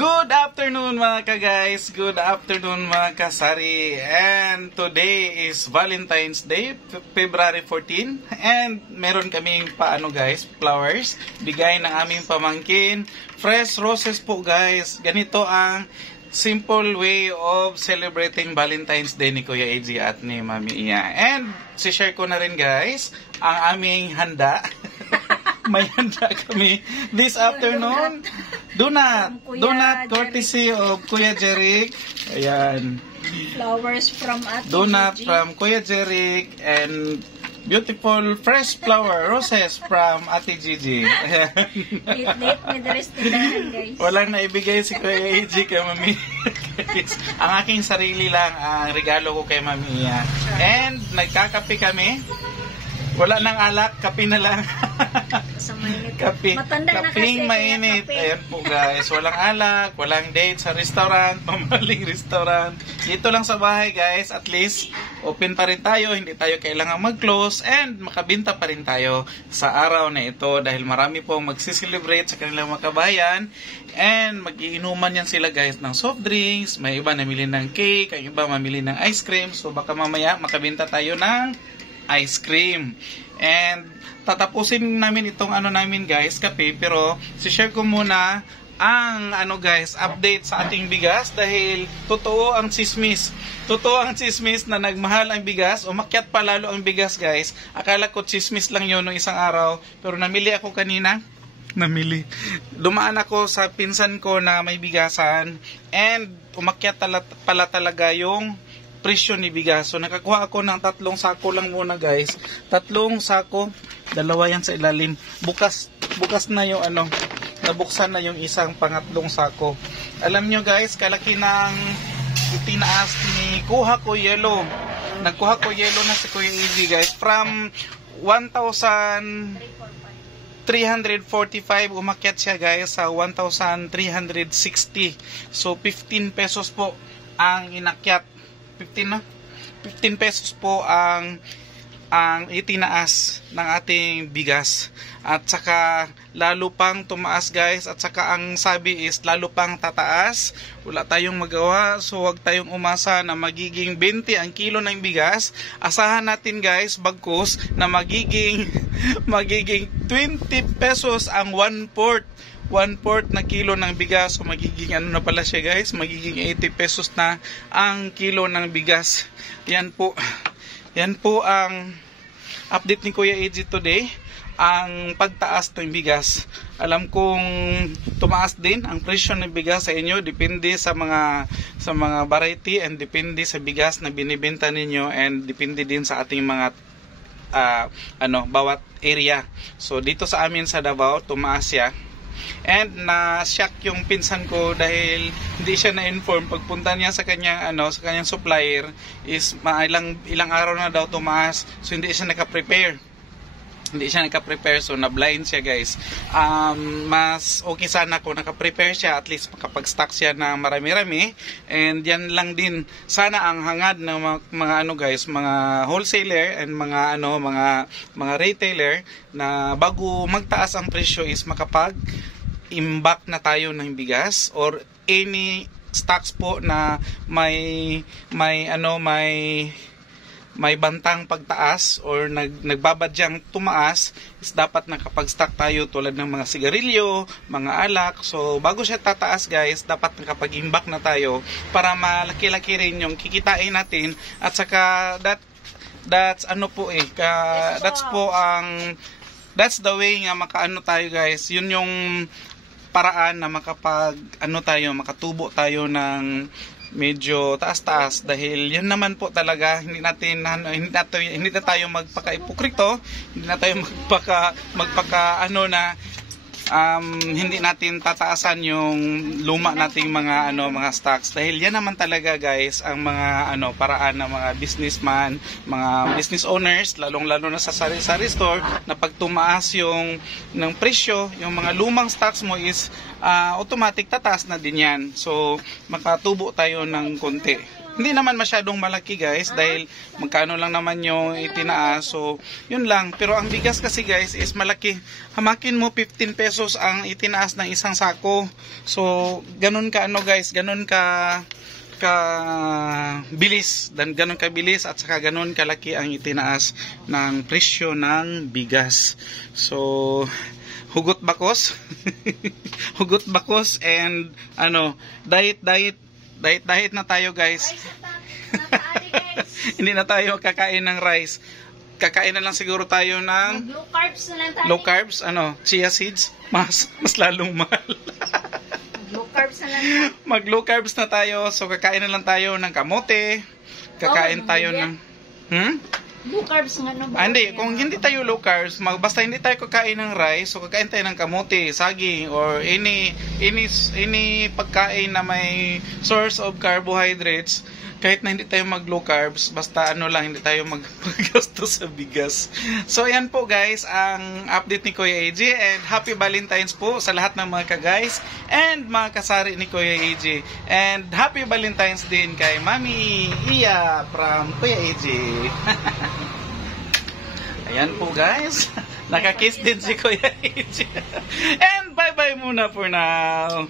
Good afternoon mga ka-guys, good afternoon mga kasari, and today is Valentine's Day, February 14, and meron kaming guys, flowers, bigay ng aming pamangkin, fresh roses po guys. Ganito ang simple way of celebrating Valentine's Day ni Kuya AJ at ni Mami Iya. And si-share ko na rin guys ang aming handa. May handa kami this afternoon. Donut courtesy of Kuya Jeric. Ayan. Flowers from Ate Donut Gigi. from Kuya Jeric and beautiful fresh flower roses from Ate Gigi. Late may dares tindahan, guys. Walang naibigay si Kuya AJ kay Mami. Ang aking sarili lang ang regalo ko kay Mami Iya. And nagkakape kami. Wala nang alak, kape na lang. Sa mainit. Kape. Matanda na kasi. Kaping mainit. Kape. Ayan po guys. Walang alak, walang date sa restaurant, mamaling restaurant. Dito lang sa bahay guys. At least, open pa rin tayo. Hindi tayo kailangan mag-close. And makabinta pa rin tayo sa araw na ito. Dahil marami pong magsiselebrate sa kanilang mga kabayan. And mag-iinuman yan sila guys ng soft drinks. May iba namili ng cake. Ang iba mamili ng ice cream. So baka mamaya makabinta tayo ng ice cream. And tatapusin namin itong namin guys, kape, pero si-share ko muna ang guys, update sa ating bigas dahil totoo ang chismis. Totoo ang chismis na nagmahal ang bigas, umakyat pa lalo ang bigas guys. Akala ko chismis lang yun nung isang araw, pero namili ako kanina. Dumaan ako sa pinsan ko na may bigasan and umakyat pala talaga yung presyo ni bigas. So nakakuha ako ng 3 sako lang muna guys. 3 sako, 2 yan sa ilalim. Bukas na yung nabuksan na yung isang pangatlong sako. Alam nyo guys, kalaki ng itinaas ni Kuha ko Yellow. Nagkuha ko yellow na si Kuya Easy guys. From 1,345 umakyat siya guys sa 1,360. So 15 pesos po ang inakyat. 15 pesos po ang itinaas ng ating bigas. At saka lalo pang tumaas guys, at saka ang sabi is lalo pang tataas. Wala tayong magawa, so wag tayong umasa na magiging 20 ang kilo ng bigas. Asahan natin guys bagkus na magiging 20 pesos ang 1/4 na kilo ng bigas. So magiging na pala siya guys, magiging 80 pesos na ang kilo ng bigas. Yan po ang update ni Kuya AJ today, ang pagtaas ng bigas. Alam kong tumaas din ang presyo ng bigas sa inyo, depende sa mga variety and depende sa bigas na binibenta ninyo, and depende din sa ating mga bawat area. So dito sa amin sa Davao tumaas siya. And na-shock yung pinsan ko dahil hindi siya na-inform. Pagpunta niya sa kanyang supplier is ilang araw na daw tumaas. So hindi siya naka-prepare. So na-blind siya guys. Mas okay sana kung naka-prepare siya, at least makapag-stock siya na marami-rami. And yan lang din sana ang hangad ng mga mga wholesaler and mga retailer, na bago magtaas ang presyo is makapag-imbak na tayo ng bigas or any stocks po na may bantang pagtaas or nagbabadyang tumaas, is dapat nakapag-stock tayo tulad ng mga sigarilyo, mga alak. So bago siya tataas guys, dapat nakapag-imbak na tayo para malaki-laki rin yung kikitain natin. At saka that's the way nga tayo guys. Yun yung paraan na makatubo tayo ng medyo taas-taas, dahil yan naman po talaga hindi na tayo magpaka-ipokrito, hindi na tayo hindi natin tataasan yung luma nating mga stocks, dahil yan naman talaga guys ang mga paraan ng mga businessman, mga business owners, lalong-lalo na sa sari-sari store, na pag tumaas yung ng presyo, yung mga lumang stocks mo is automatic tataas na din yan. So makatubo tayo ng konti. Hindi naman masyadong malaki guys dahil magkano lang naman yung itinaas. So, yun lang. Pero ang bigas kasi guys is malaki. Hamakin mo 15 pesos ang itinaas ng isang sako. So, ganun ka ano guys, ganun ka bilis, dan ganun kabilis at saka ganun kalaki ang itinaas ng presyo ng bigas. So, hugot bakos. Hugot bakos and ano, diet na tayo guys. Hindi na tayo kakain ng rice. Kakain na lang siguro tayo ng Low carbs na lang tayo. low carbs, ano, chia seeds, mas lalong mahal. Low carbs na lang. Mag low carbs na tayo. So kakain na lang tayo ng kamote. Kakain tayo ng Low carbs nga no. hindi, kung hindi tayo low carbs, basta hindi tayo kakain ng rice, so kakain tayo ng kamote, saging, or any pagkain na may source of carbohydrates, kahit na hindi tayo mag low carbs, basta ano lang, hindi tayo maggasto sa bigas. So ayan po guys, ang update ni Kuya AJ, and happy Valentine's po sa lahat ng mga ka-guys and mga kasari ni Kuya AJ. And happy Valentine's din kay Mami Iya from Kuya AJ. Ayan po guys, nakakiss din si Kuya AJ. And bye bye muna for now.